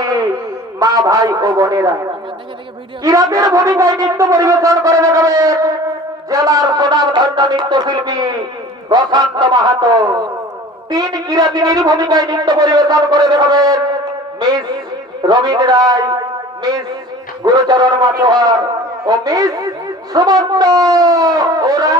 মন্ডলী, মা ভাই ও বোনেরা, কিরাতের ভূমিকায় নৃত্য পরিবেশন করে দেখাবেন জেলার সুনামধন্য নৃত্যশিল্পী প্রশান্ত মাহাতো। তিন কিরাতিনীর ভূমিকায় নৃত্য পরিবেশন করে দেখাবেন মিস রবীন্দ্র রায়, মিস গুরুচরণ মাতোহর ও মিস সুমন্ত ওরা।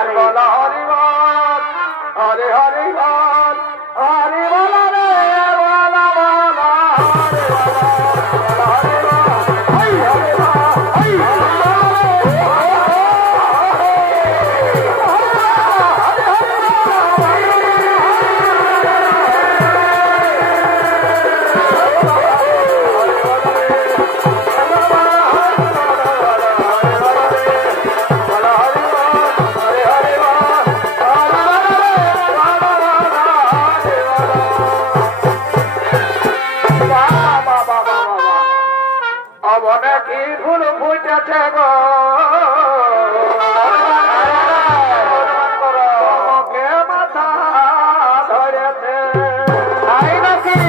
হরে বল হরি বল হরে হরি বল হরি বল রে বল বল হরে বল হরি বল হরি হরি বল হরি কি ফুল ফুটেছে গো কে মাথা ধরেছে তাই নাকি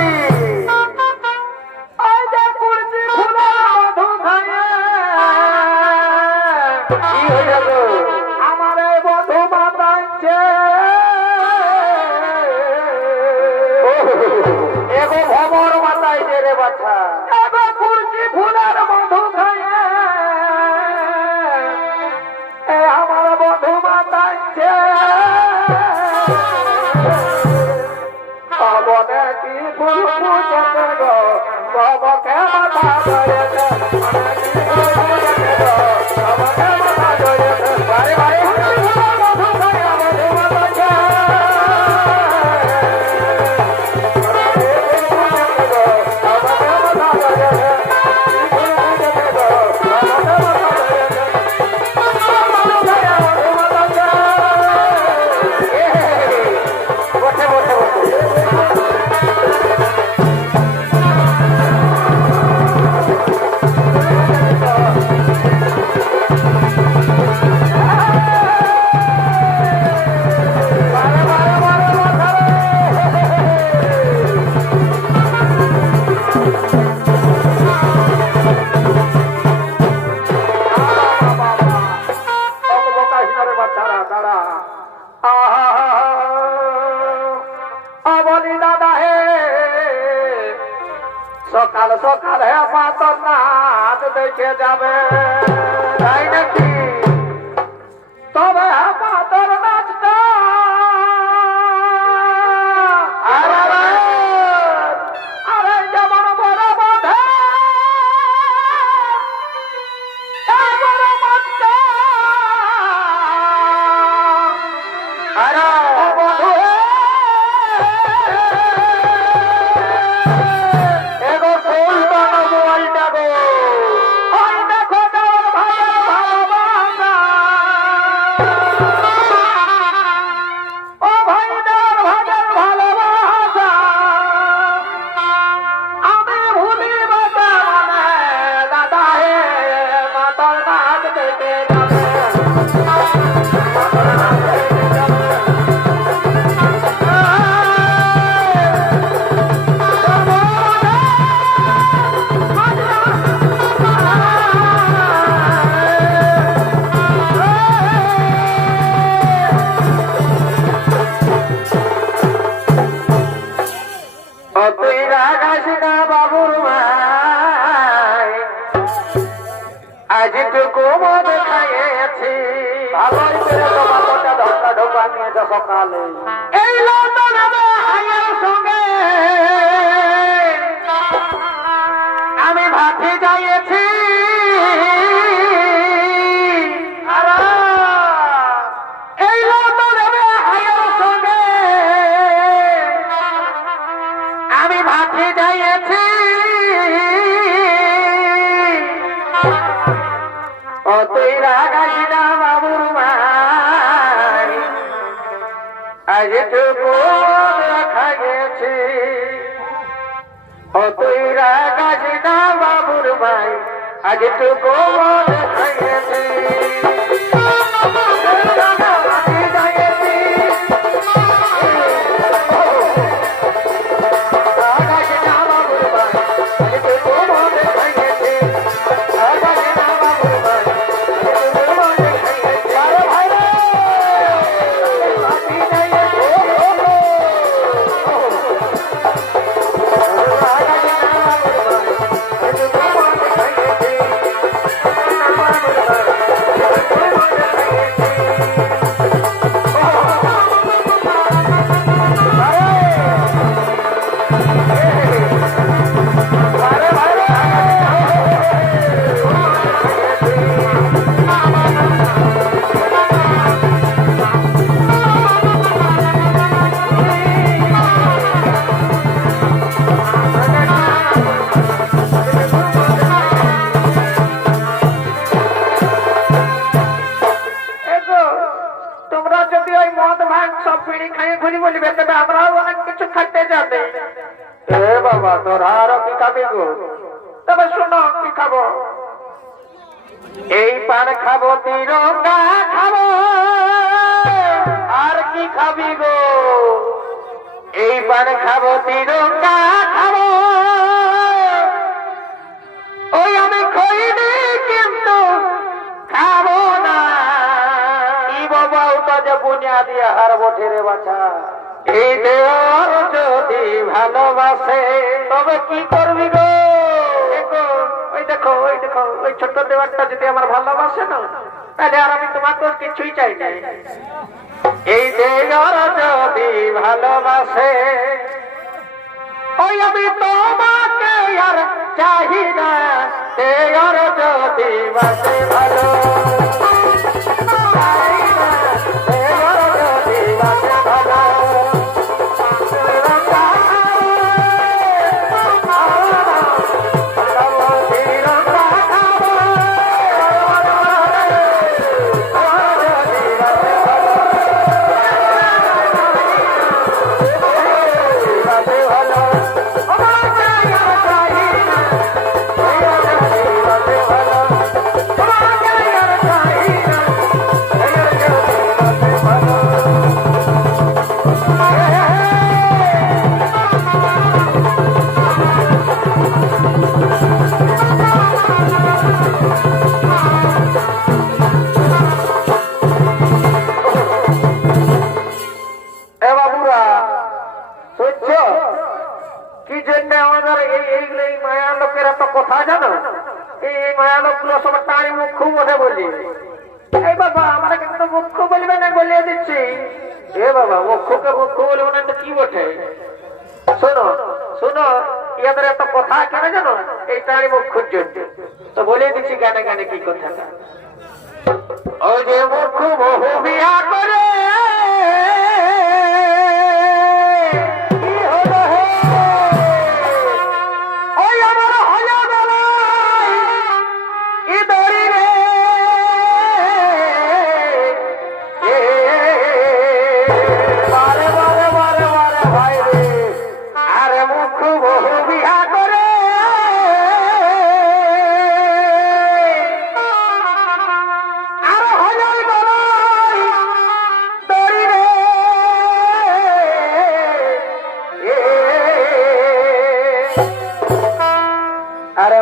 ওই যে কুর্তি ফুলের মধু খাইয়ে কি হয়ে গেল আমার এই বধু মাতাইছে এগো ভবর মাতাইছে রে বাচ্চা এগো কুর্তি ফুলের মধু খাইয়ে আমার বধু মাতাইছে বনে কি ফুল ফুটেছে গো বাবাকে মাথা ধরেছে বনে কি ফুল ফুটেছে গো বাবাকে মাথা ধরেছে বারে বারে মধু খাইয়া মধু মাতাইছে সকাল সকাল হে পাতর নাচ দেখে যাবে তাই নাকি তবে হে পাতর নাচটা আরে যেমন বড় বাঁধে বড় বাচ্চা আরে বধু আজটুকু মদ খাইয়েছি ভালোই করে তোমার মোটা ধোকা ঢোকা নিয়েছে সকালে এই লন্ডন ভাইয়ের সঙ্গে আমি ভাতে যাইয়েছি এই লন্ডন ভাইয়ের সঙ্গে আমি ভাতে যাইয়েছি ও তুই রাগাস না বাবুর মাই আজটুকু খাইয়েছি ও তুই রাগাস না বাবুর মাই আজটুকু খাইয়েছি Thank you. বিড়ি খাইয়ে ঘুরি বলবে তবে আমরাও অনেক কিছু খাইতে যাবে। এ বাবা তোরা আরো কি খাবি গো? তবে শোনো কি খাবো? এই পান খাবো, তিরঙ্গা খাবো। আর কি খাবি গো? এই পান খাবো, তিরঙ্গা খাবো। ওই আমি খইনি কিন্তু খাবো না। কি বাবা ওটা যে বুনিয়া দিয়ে হার বঠে রে বাছা। এই দেওয়ার যদি ভালোবাসে তবে কি করবি গো? ওই দেখো ওই দেখো ওই ছোট্ট দেওয়ারটা যদি আমার ভালোবাসে না তাহলে আর আমি তোমাকে কিছুই চাই না। এই দেওয়ার যদি ভালোবাসে ওই আমি তোমাকে আর চাই না। দেওয়ার যদি বাসে ভালো তো বলে দিচ্ছি গানে গানে কি কথা। ওই যে মুখ বহু বিয়া করে ওই আমার হলো গলায় ইদরি রে। বারে বারে বারে বারে ভাই রে। আরে মুখ বহু বিয়া করে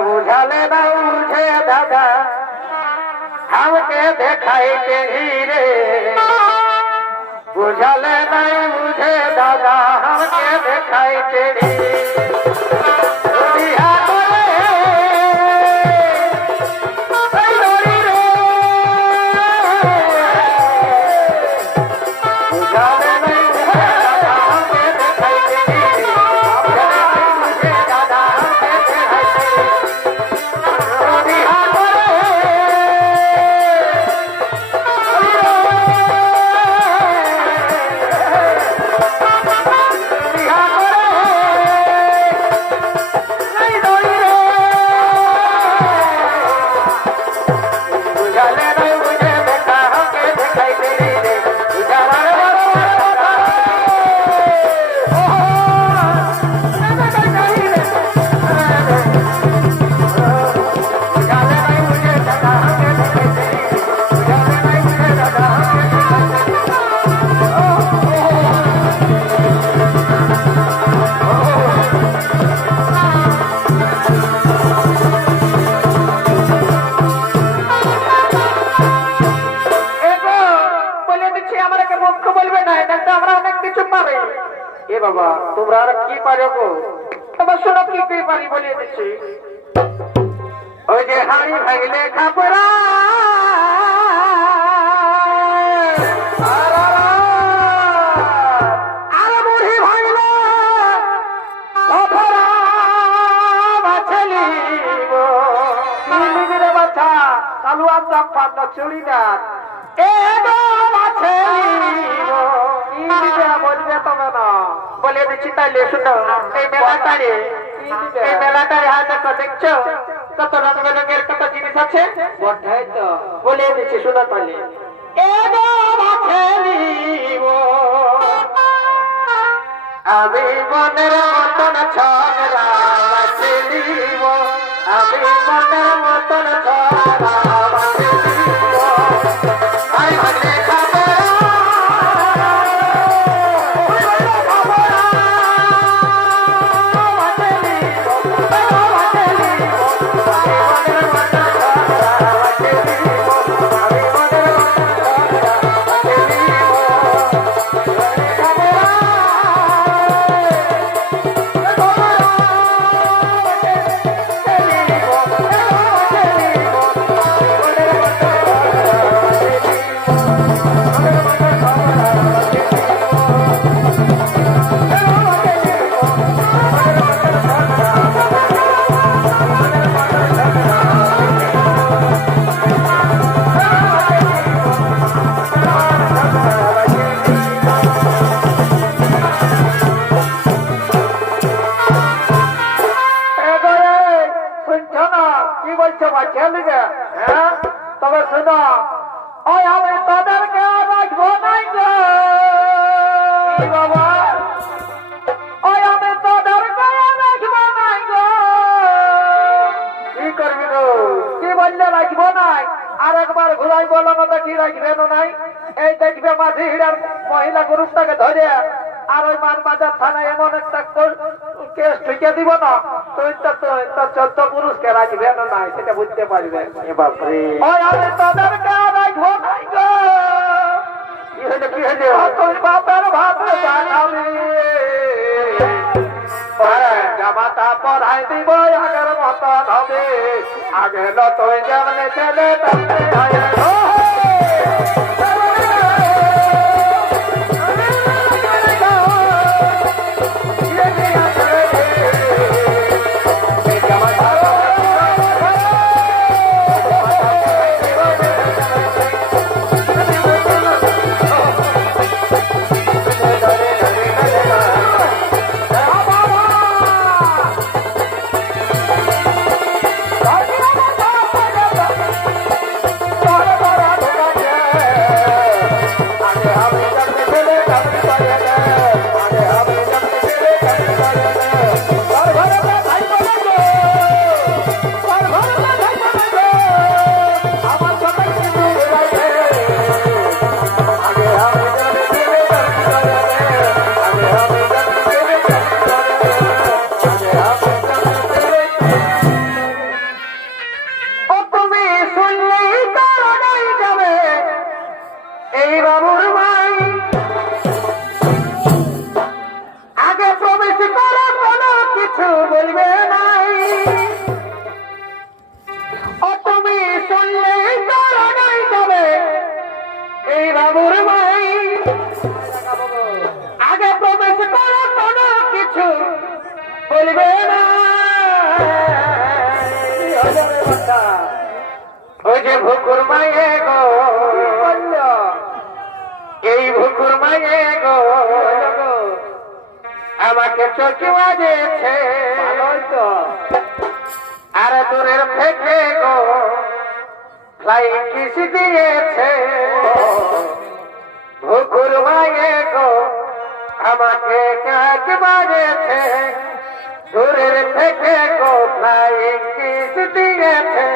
बुझाले ना उठे दादा हमके देखाई के हीरे। बुझाले नहीं मुझे दादा हमके देखाई के हीरे। বাবা তোমরা আর কি পারো গো? তবে শোনো কি কি পারি বলে দিচ্ছি। ওই যে হাড়ি ভাঙলে খাপড়া আর বুড়ি ভাঙলে বাছা চালুয়া চাপান চুড়িদার বলবে তবে না বলে দিচ্ছি। তাইলে শুনো এই মেলাটারে হাতে দেখছো কত রঙ রঙের কত জিনিস আছে তো বলে দিচ্ছি। শুনো তাহলে মনের মতন ছড়া বাঁচে দিব আমি মনের মতন ছড়া বাঁচে দিব আই ভাতে খাবো তবে শোনো ওই আমি তাদেরকে রাখবো নাই গো বাবা ওই আমি তাদেরকে রাখবো নাই গো কি করবি গো কি বললে রাখবো নাই আর একবার ঘুরাই বলো না তো কি রাখবে নাই এই দেখবে মাঝি হিড়ার মহিলা গ্রুপটাকে ধরে আর ওই মানবাজার থানায় এমন একটা কেস ঠুকে দিব না তুই তো 14 পুরুষকে রাখবে নাই সেটা বুঝতে পারবে ওই আমি তাদেরকে রাখবো নাই গো কি হলে তুই বাপের ভাত জানাবি জামাতা পড়াই দিব আগের মতন হবে আগে তুই যেমন ছেলে আগে প্রবেশ করো কোনো কিছু বলবে না ওই যে ভুকুর মায়ে গো এই ভুকুর মায়ে গো আমাকে চোখে বাজেছে আর দূরের থেকে গো ফ্লাইং কিস দিয়েছে ভুকুর মায়ে গো আমাকে কাজ বাজেছে দূরের থেকে গো ফ্লাইং কিস দিয়েছে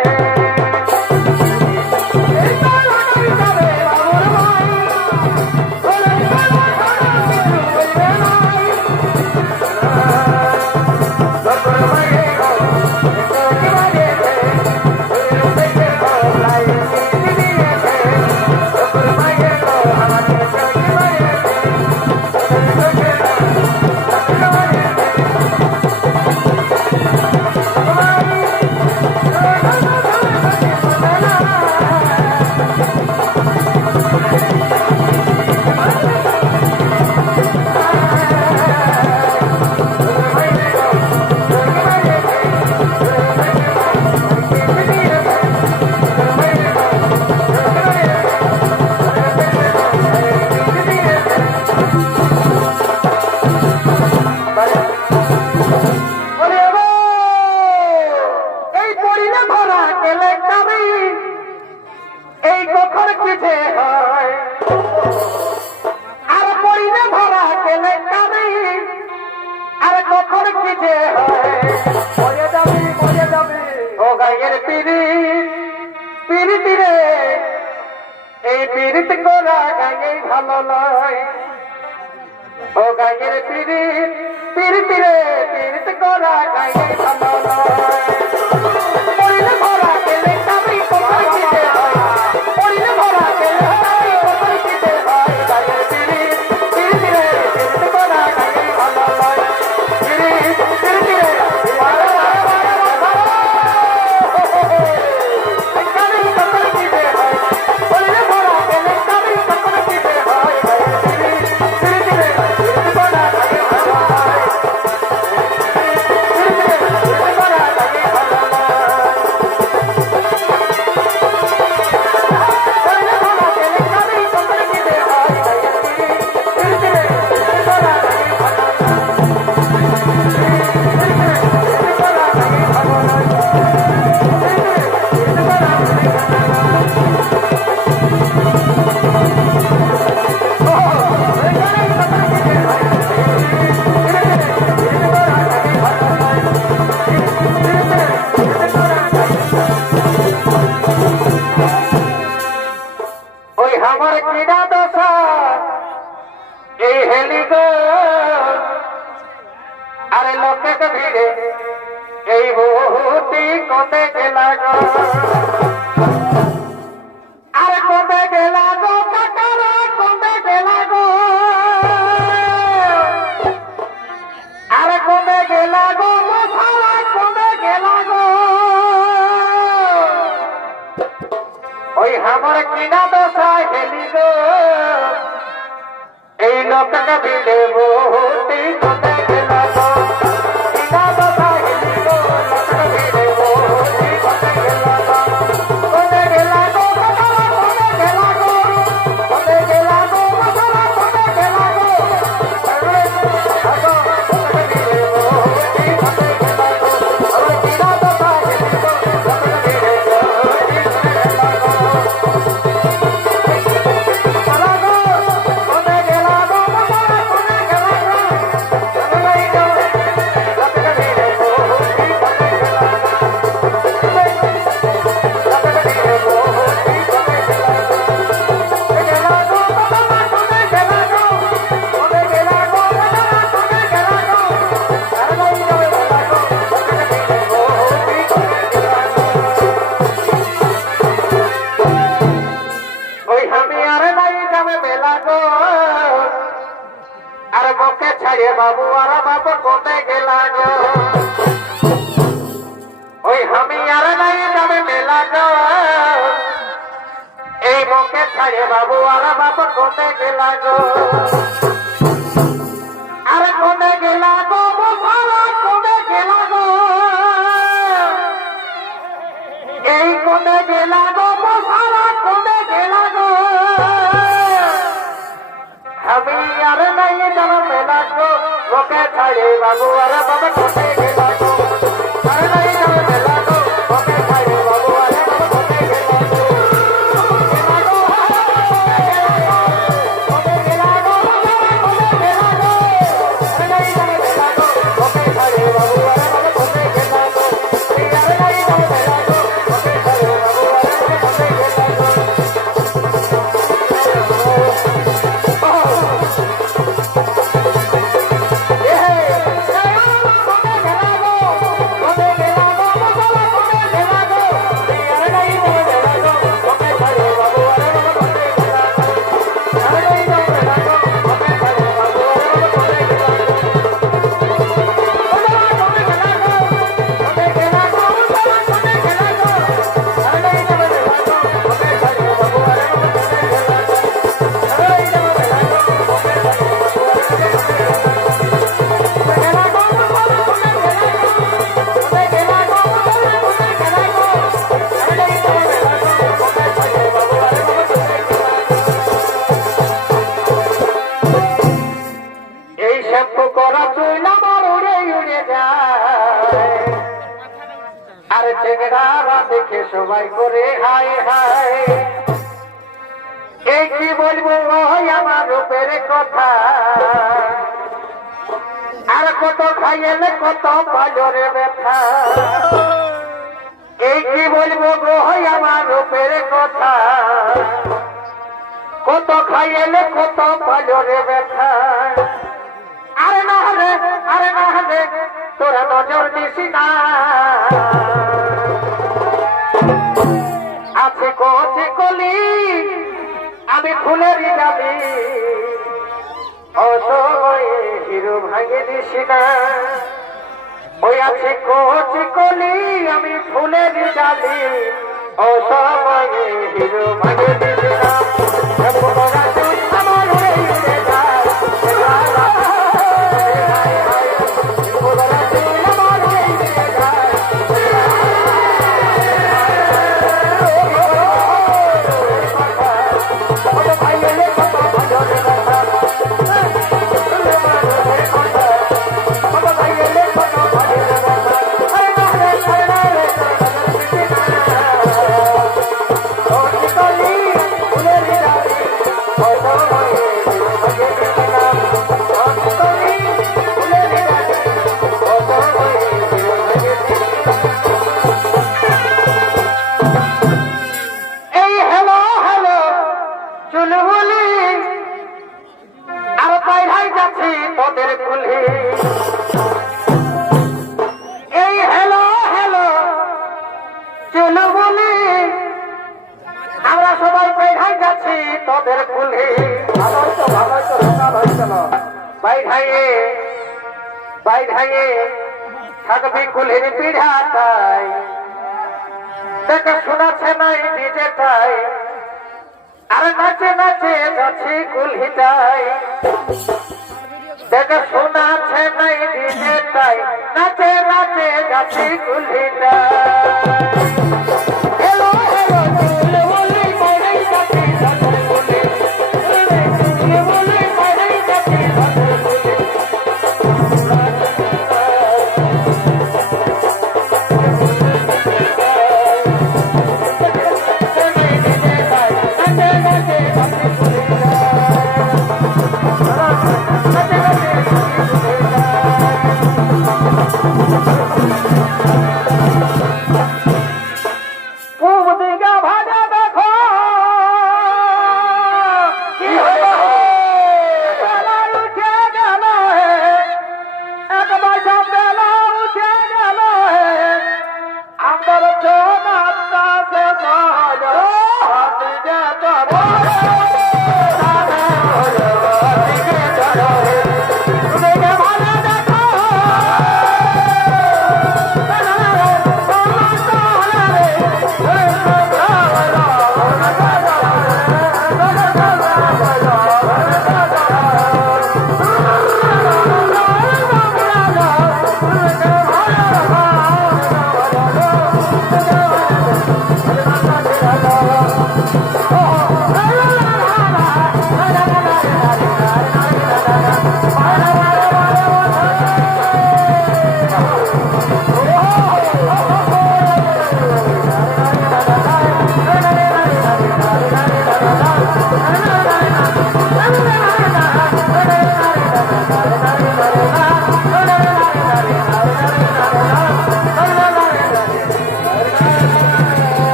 ভালো লয় ও গায়ের পিরিত পিরিতিরে পিরিত করা গায়ে ভালো লয় পড়িলে ভরা গেলে কাবি কোথায় দিতে হয় পড়িলে ভরা গেলে কাবি কোথায় দিতে হয় গায়ের পিরিত পিরিতিরে পিরিত করা গায়ে ভালো লয় পিরিত পিরিতিরে ভালো লয় কাবি কোথায় দিতে হয় পড়িলে ভরা গেলে কাবি কোথায় দিতে হয় গায়ের পিরিত পিরিতিরে পিরিত করা গায়ে ভালো লয় আমার কিনা দশা এই হেলি গো আরে লোকে ভিড়ে এই বহুতি কমে গেলা গো আরে কমে গেলা গো কাকারা কমে গেলা গো আরে কমে গেলা গো মশারা কমে গেলা গো ওই আমার কিনা দশা হেলি গো এই লোকটা ভিড়ে বহুতি কমে গেলা গো কিনা দশা হেলি গো লোকটা ভিড়ে বহুতি কমে গেলা গো কমে গেলা গো মশারা কমে গেলা গো কমে গেলা গো মশারা কমে গেলা গো আগো লোকটা ভিড়ে বহুতি কমে গেলা গো ওই কিনা দশা হেলি গো লোকটা ভিড়ে বহুতি কমে গেলা গো বাবু আর বাপ কোথায় গেলা গো ওই আমি আর নাই যাবে মেলা গো এই মুখে ছাড়ে বাবু আর বাপ কোথায় গেলা গো আরে কোথায় গেলা গো মশারা কোথায় গেলা গো এই কোথায় গেলা গো মশারা কোথায় গেলা গো আমি আর নাই যাবে মেলা গো ওকে ছাড়ে বাবু আর বাবা কোথায় গেলা গো আর নাই যাবে মেলা গো ওকে ছাড়ে বাবু আর বাবা কোথায় গেলা গো গেলা গো ওকে গেলা গো কোথায় গেলা গো আর নাই যাবে মেলা গো ওকে ছাড়ে বাবু আর বাবা কোথায় গেলা গো আর নাই যাবে মেলা গো ওকে ছাড়ে বাবু আর বাবা কোথায় গেলা গো দেখে সবাই করে হাই হাই এই কি বলবো আমার রূপের কথা আর কত খাইলে কত পাজরে ব্যথা এই কি বলবো গো আমার রূপের কথা কত খাইলে কত পালো রে ব্যথা আরে না রে তোরা নজর দিছি না আছে কোচি কলি আমি ফুলেরই ডালি ও সময়ে হিরো ভাঙে দিছি না ওই আছে কোচি কলি আমি ফুলেরই ডালি ও সময়ে হিরো ভাঙে দিছি না আমরা সবাই বাইরে যাচ্ছি তোদের কুলি বাইরে থাকবি কুলির পিড়াটাই দেখে শোনাচ্ছে নাই নিজেটাই আর নাচে নাচে যাচ্ছি কুলিটাই দেখে শোনাচ্ছে নাই নিজেটাই নাচে নাচে যাচ্ছি কুলিটাই